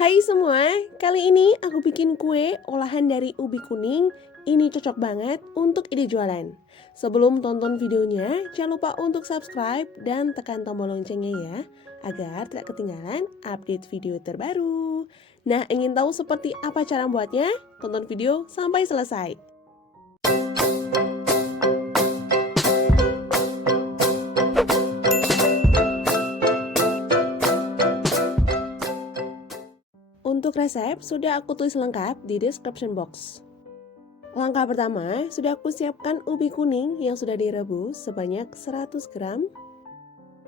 Hai semua, kali ini aku bikin kue olahan dari ubi kuning. Ini cocok banget untuk ide jualan. Sebelum tonton videonya, jangan lupa untuk subscribe dan tekan tombol loncengnya ya, agar tidak ketinggalan update video terbaru. Nah, ingin tahu seperti apa cara membuatnya? Tonton video sampai selesai. Untuk resep, sudah aku tulis lengkap di description box. Langkah pertama, sudah aku siapkan ubi kuning yang sudah direbus sebanyak 100 gram.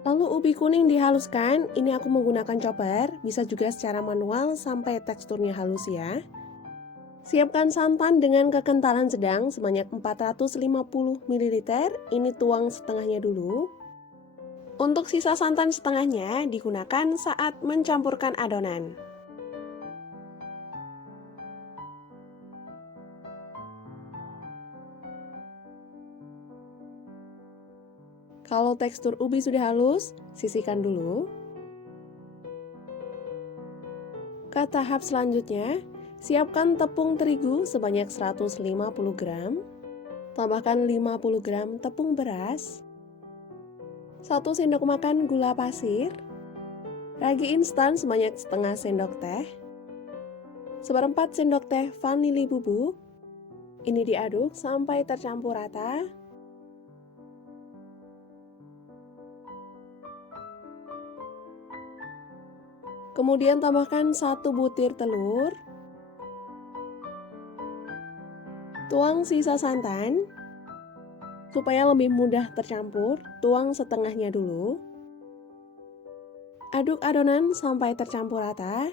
Lalu ubi kuning dihaluskan, ini aku menggunakan chopper, bisa juga secara manual sampai teksturnya halus ya. Siapkan santan dengan kekentalan sedang sebanyak 450 ml, ini tuang setengahnya dulu. Untuk sisa santan setengahnya digunakan saat mencampurkan adonan. Kalau tekstur ubi sudah halus, sisihkan dulu. Ke tahap selanjutnya, siapkan tepung terigu sebanyak 150 gram. Tambahkan 50 gram tepung beras, 1 sendok makan gula pasir, ragi instan sebanyak setengah sendok teh, seperempat sendok teh vanili bubuk. Ini diaduk sampai tercampur rata. Kemudian tambahkan 1 butir telur. Tuang sisa santan. Supaya lebih mudah tercampur, tuang setengahnya dulu. Aduk adonan sampai tercampur rata.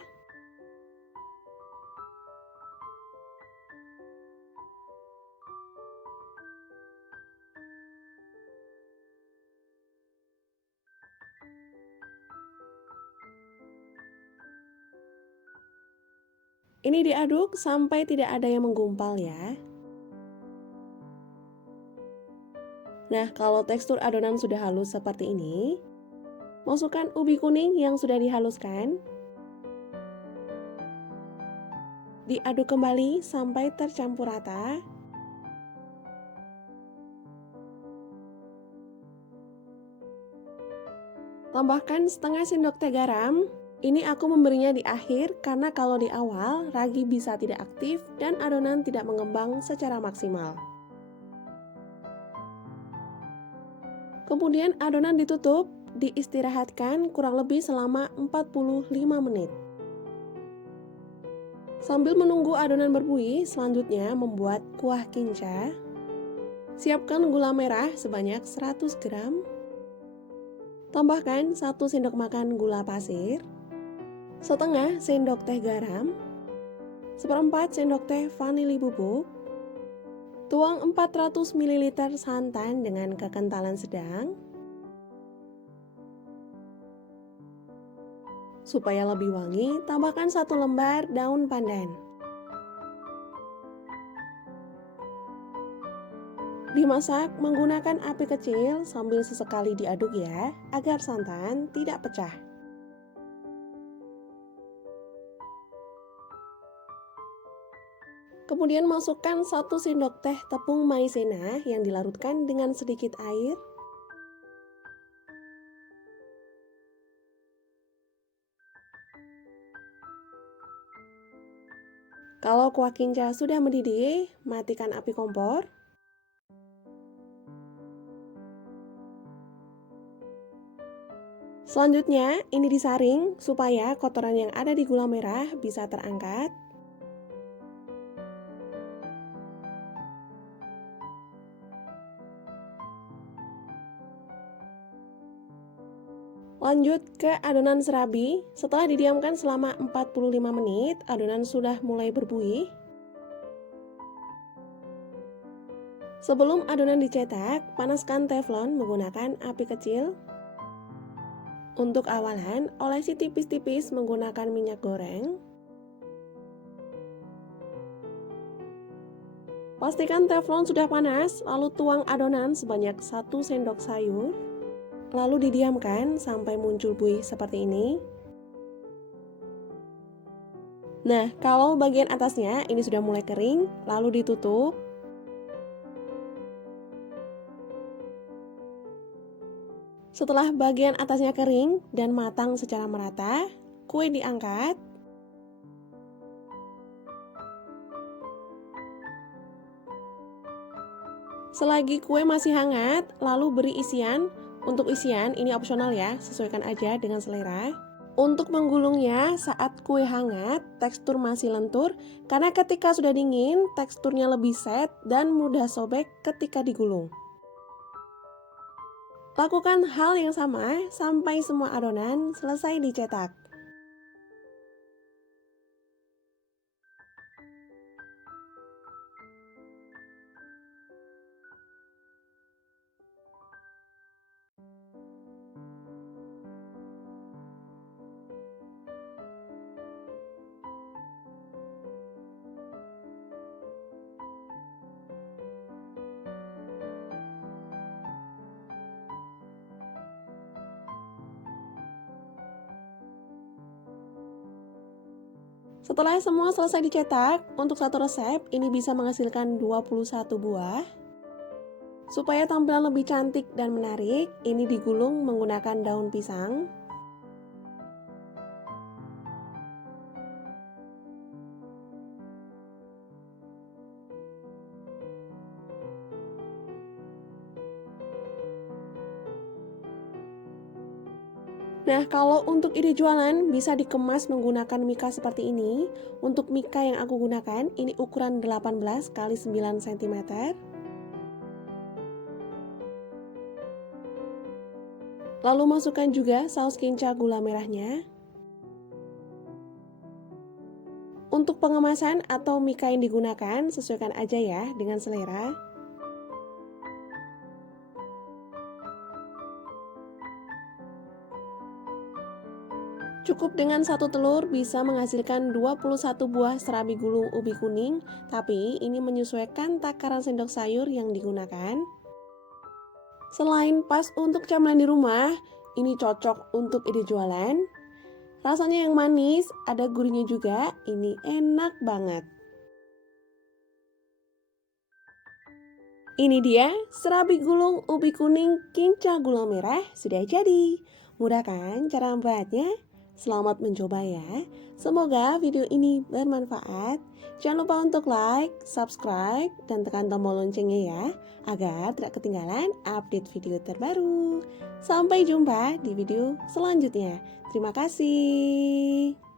Ini diaduk sampai tidak ada yang menggumpal ya. Nah, kalau tekstur adonan sudah halus seperti ini, masukkan ubi kuning yang sudah dihaluskan. Diaduk kembali sampai tercampur rata. Tambahkan setengah sendok teh garam. Ini aku memberinya di akhir karena kalau di awal ragi bisa tidak aktif dan adonan tidak mengembang secara maksimal. Kemudian adonan ditutup, diistirahatkan kurang lebih selama 45 menit. Sambil menunggu adonan berbuih, selanjutnya membuat kuah kinca. Siapkan gula merah sebanyak 100 gram. Tambahkan 1 sendok makan gula pasir, setengah sendok teh garam, seperempat sendok teh vanili bubuk. Tuang 400 ml santan dengan kekentalan sedang. Supaya lebih wangi, tambahkan 1 lembar daun pandan. Dimasak menggunakan api kecil sambil sesekali diaduk ya, agar santan tidak pecah. Kemudian masukkan 1 sendok teh tepung maizena yang dilarutkan dengan sedikit air. Kalau kuah kinca sudah mendidih, matikan api kompor. Selanjutnya, ini disaring supaya kotoran yang ada di gula merah bisa terangkat. Lanjut ke adonan serabi. Setelah didiamkan selama 45 menit, adonan sudah mulai berbuih. Sebelum adonan dicetak, panaskan teflon menggunakan api kecil. Untuk awalan, olesi tipis-tipis menggunakan minyak goreng. Pastikan teflon sudah panas, lalu tuang adonan sebanyak 1 sendok sayur. Lalu didiamkan sampai muncul buih seperti ini. Nah, kalau bagian atasnya ini sudah mulai kering, lalu ditutup. Setelah bagian atasnya kering dan matang secara merata, kue diangkat. Selagi kue masih hangat, lalu beri isian. Untuk isian ini opsional ya, sesuaikan aja dengan selera. Untuk menggulungnya saat kue hangat, tekstur masih lentur karena ketika sudah dingin, teksturnya lebih set dan mudah sobek ketika digulung. Lakukan hal yang sama sampai semua adonan selesai dicetak. Setelah semua selesai dicetak, untuk satu resep ini bisa menghasilkan 21 buah. Supaya tampilan lebih cantik dan menarik, ini digulung menggunakan daun pisang. Nah, kalau untuk ide jualan bisa dikemas menggunakan mika seperti ini. Untuk mika yang aku gunakan, ini ukuran 18 x 9 cm. Lalu masukkan juga saus kinca gula merahnya. Untuk pengemasan atau mika yang digunakan, sesuaikan aja ya dengan selera. Cukup dengan satu telur bisa menghasilkan 21 buah serabi gulung ubi kuning, tapi ini menyesuaikan takaran sendok sayur yang digunakan. Selain pas untuk camilan di rumah, ini cocok untuk ide jualan. Rasanya yang manis, ada gurihnya juga, ini enak banget. Ini dia, serabi gulung ubi kuning kinca gula merah sudah jadi. Mudah kan cara membuatnya? Selamat mencoba ya. Semoga video ini bermanfaat. Jangan lupa untuk like, subscribe, dan tekan tombol loncengnya ya, agar tidak ketinggalan update video terbaru. Sampai jumpa di video selanjutnya. Terima kasih.